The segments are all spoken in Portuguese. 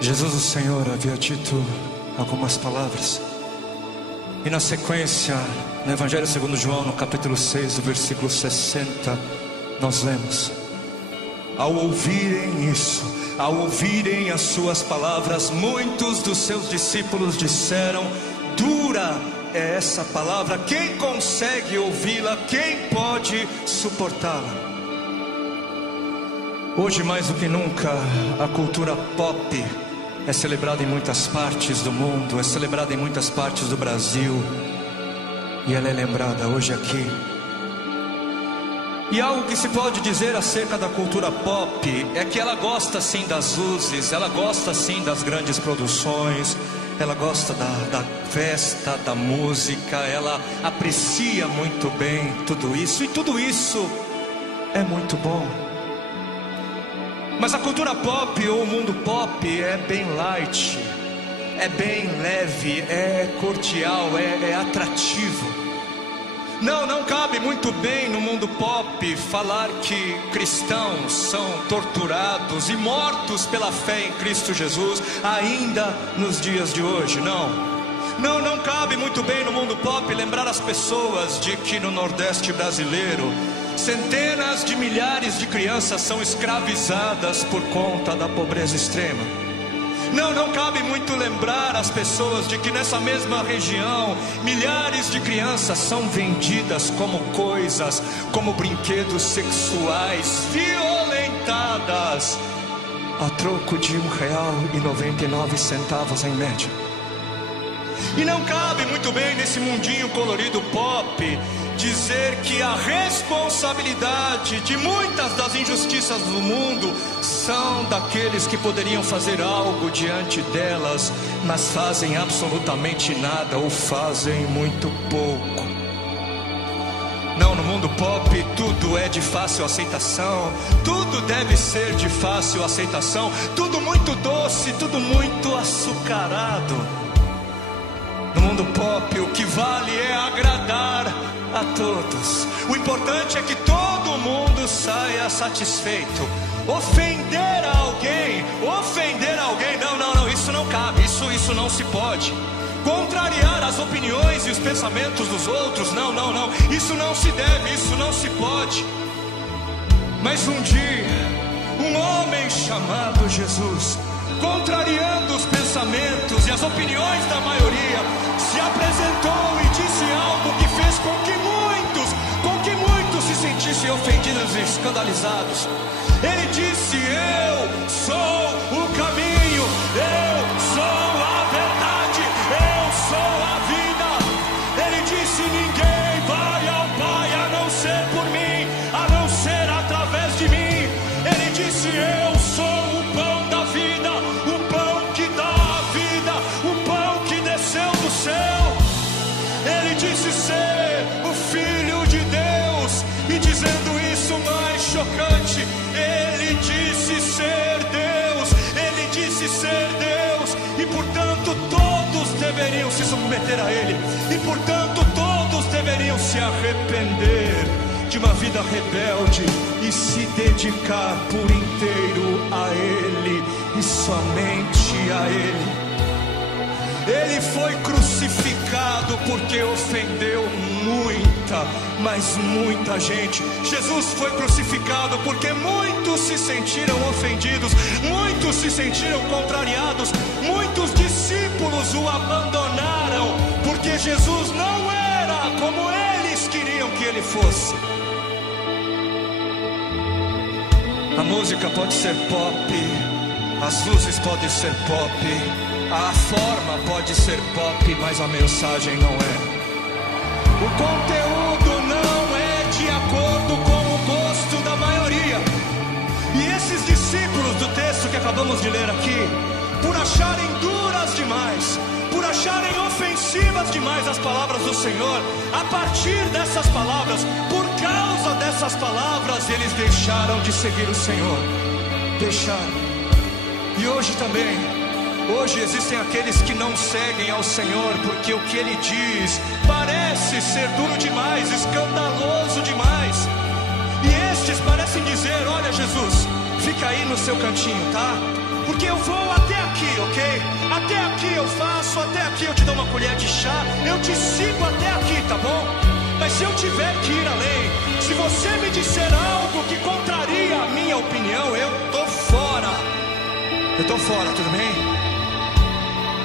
Jesus, o Senhor, havia dito algumas palavras. E na sequência, no Evangelho segundo João, no capítulo 6, o versículo 60, nós lemos: ao ouvirem isso, ao ouvirem as suas palavras, muitos dos seus discípulos disseram: dura é essa palavra, quem consegue ouvi-la? Quem pode suportá-la? Hoje, mais do que nunca, a cultura pop é celebrada em muitas partes do mundo, é celebrada em muitas partes do Brasil, e ela é lembrada hoje aqui. E algo que se pode dizer acerca da cultura pop é que ela gosta sim das luzes, ela gosta sim das grandes produções, ela gosta da festa, da música, ela aprecia muito bem tudo isso, e tudo isso é muito bom. Mas a cultura pop ou o mundo pop é bem light, é bem leve, é cordial, é atrativo. Não cabe muito bem no mundo pop falar que cristãos são torturados e mortos pela fé em Cristo Jesus ainda nos dias de hoje. Não cabe muito bem no mundo pop lembrar as pessoas de que no Nordeste brasileiro centenas de milhares de crianças são escravizadas por conta da pobreza extrema. Não cabe muito lembrar as pessoas de que nessa mesma região milhares de crianças são vendidas como coisas, como brinquedos sexuais, violentadas a troco de R$1,99 em média. E não cabe muito bem nesse mundinho colorido pop dizer que a responsabilidade de muitas das injustiças do mundo são daqueles que poderiam fazer algo diante delas, mas fazem absolutamente nada ou fazem muito pouco. Não, no mundo pop tudo é de fácil aceitação, tudo deve ser de fácil aceitação, tudo muito doce, tudo muito açucarado. No mundo pop o que vale é agradar a todos. O importante é que todo mundo saia satisfeito. Ofender alguém, não, isso não cabe, isso não se pode. Contrariar as opiniões e os pensamentos dos outros, não, isso não se deve, isso não se pode. Mas um dia, um homem chamado Jesus, contrariando os pensamentos e as opiniões da maioria, se apresentou e disse algo que fez com que muitos se sentissem ofendidos e escandalizados. Ele disse: eu sou o caminho, eu sou a verdade, eu sou a vida. Ele disse: ninguém vai ao Pai a não ser por mim, a não ser através de mim. Ele disse: eu sou o pão da vida, o pão que dá a vida, o pão que desceu do céu. Ele disse ser o Filho de Deus, e dizendo isso mais chocante, ele disse ser Deus, e portanto todos deveriam se submeter a ele, e portanto todos deveriam se arrepender de uma vida rebelde e se dedicar por inteiro a ele e somente a ele. Ele foi crucificado porque ofendeu muita gente. Jesus foi crucificado porque muitos se sentiram ofendidos, muitos se sentiram contrariados, muitos discípulos o abandonaram, porque Jesus não era como eles queriam que ele fosse. A música pode ser pop, as luzes podem ser pop, a forma pode ser pop, mas a mensagem não é. O conteúdo não é de acordo com o gosto da maioria. E esses discípulos do texto que acabamos de ler aqui, por acharem duras demais, por acharem ofensivas demais as palavras do Senhor, a partir dessas palavras, por causa dessas palavras, eles deixaram de seguir o Senhor. Deixaram. E hoje também, hoje existem aqueles que não seguem ao Senhor porque o que Ele diz parece ser duro demais, escandaloso demais. E estes parecem dizer: olha, Jesus, fica aí no seu cantinho, tá? porque eu vou até aqui, ok? Até aqui eu faço, até aqui eu te dou uma colher de chá, eu te sigo até aqui, tá bom? Mas se eu tiver que ir além, se você me disser algo que contraria a minha opinião, eu tô fora. Eu tô fora, tudo bem?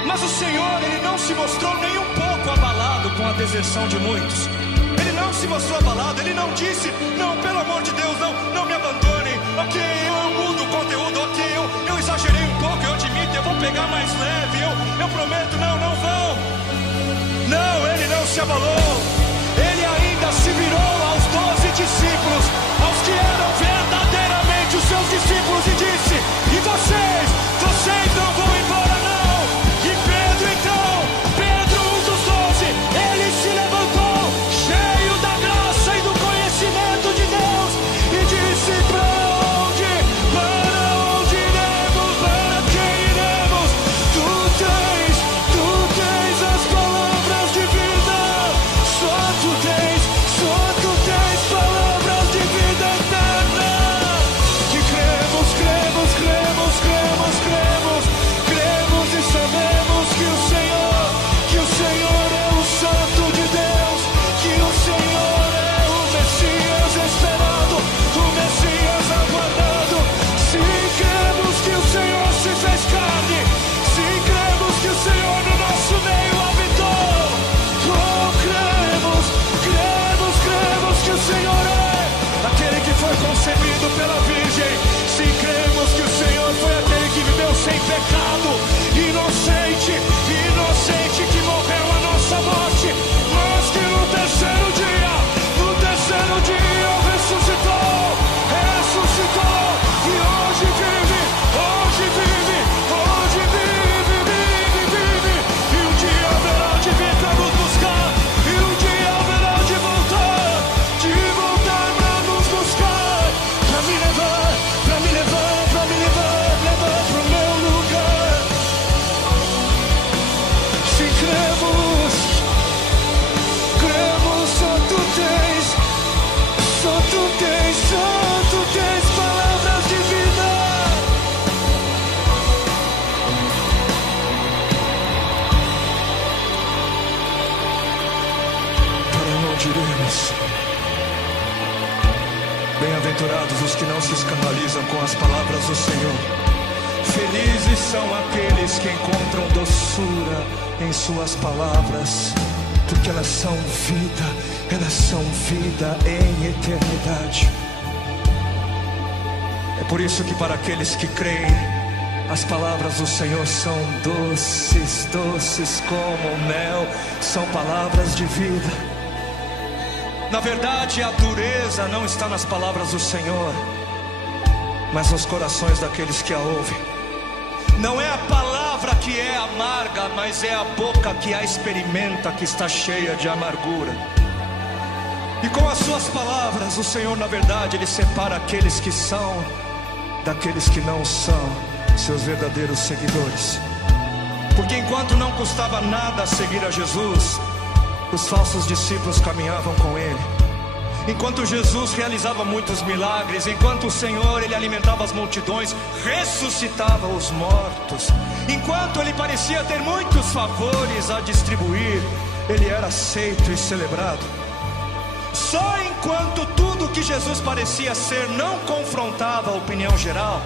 Mas o Senhor, Ele não se mostrou nem um pouco abalado com a deserção de muitos. Ele não se mostrou abalado, Ele não disse, não, pelo amor de Deus, não me abandonem. Ok, eu mudo o conteúdo, ok, eu exagerei um pouco, eu admito, eu vou pegar mais leve, eu prometo, não vão. Não, Ele não se abalou. Ele ainda se virou aos 12 discípulos, aos que eram verdadeiramente os seus discípulos, e disse, e vocês não vão embora não. E Pedro então, Pedro, um dos 12, ele se levantou, cheio da graça e do conhecimento de Deus, e disse, para onde iremos, para quem iremos? Tu tens as palavras de vida, só tu tens palavras de vida eterna. Que cremos e sabemos que o Senhor é o Santo de Deus, que o Senhor é o Messias esperado, o Messias aguardado. Se cremos que o Senhor se fez carne, se cremos que o Senhor no nosso meio habitou, cremos que o Senhor é aquele que foi concebido pela Virgem. Se cremos que o Senhor foi aquele que viveu sem pecado, inocente, que morreu a nossa morte, mas que no terceiro dia ressuscitou, e hoje vive, e um dia haverá de vir para nos buscar, e um dia haverá de voltar para nos buscar, para me levar pro meu lugar. Se cremos, só tu tens palavras de vida. Para onde iremos? Bem-aventurados os que não se escandalizam com as palavras do Senhor. Felizes são aqueles que encontram doçura em suas palavras, porque elas são vida em eternidade. É por isso que para aqueles que creem, as palavras do Senhor são doces como mel, são palavras de vida. Na verdade, a dureza não está nas palavras do Senhor, mas nos corações daqueles que a ouvem. Não é a palavra que é amarga, mas é a boca que a experimenta que está cheia de amargura. E com as suas palavras, o Senhor, na verdade, Ele separa aqueles que são daqueles que não são seus verdadeiros seguidores. Porque enquanto não custava nada seguir a Jesus, os falsos discípulos caminhavam com Ele. Enquanto Jesus realizava muitos milagres, enquanto o Senhor, Ele alimentava as multidões, ressuscitava os mortos, enquanto Ele parecia ter muitos favores a distribuir, Ele era aceito e celebrado. Só enquanto tudo que Jesus parecia ser não confrontava a opinião geral,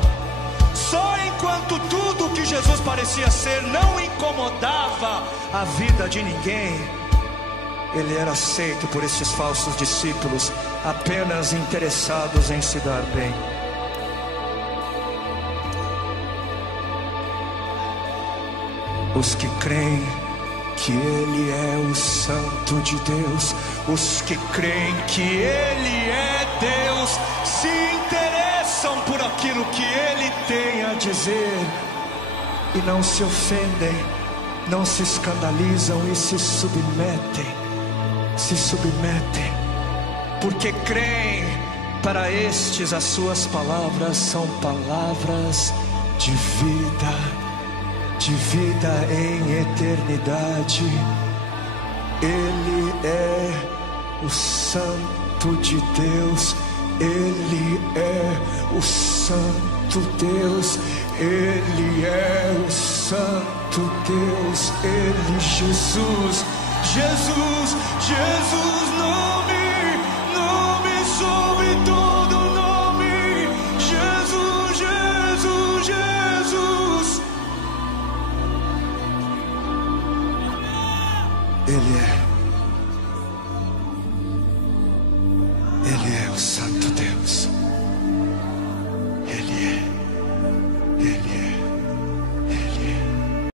só enquanto tudo que Jesus parecia ser não incomodava a vida de ninguém, Ele era aceito por esses falsos discípulos, apenas interessados em se dar bem. Os que creem que Ele é o Santo de Deus, os que creem que Ele é Deus, se interessam por aquilo que Ele tem a dizer, e não se ofendem, não se escandalizam e se submetem, porque creem. Para estes as suas palavras são palavras de vida em eternidade. Ele é o Santo de Deus, Ele é o Santo Deus, Ele é o Santo Deus, Ele, Jesus, Jesus, Jesus, nome sobre todo nome, Jesus, Jesus, Jesus. Ele é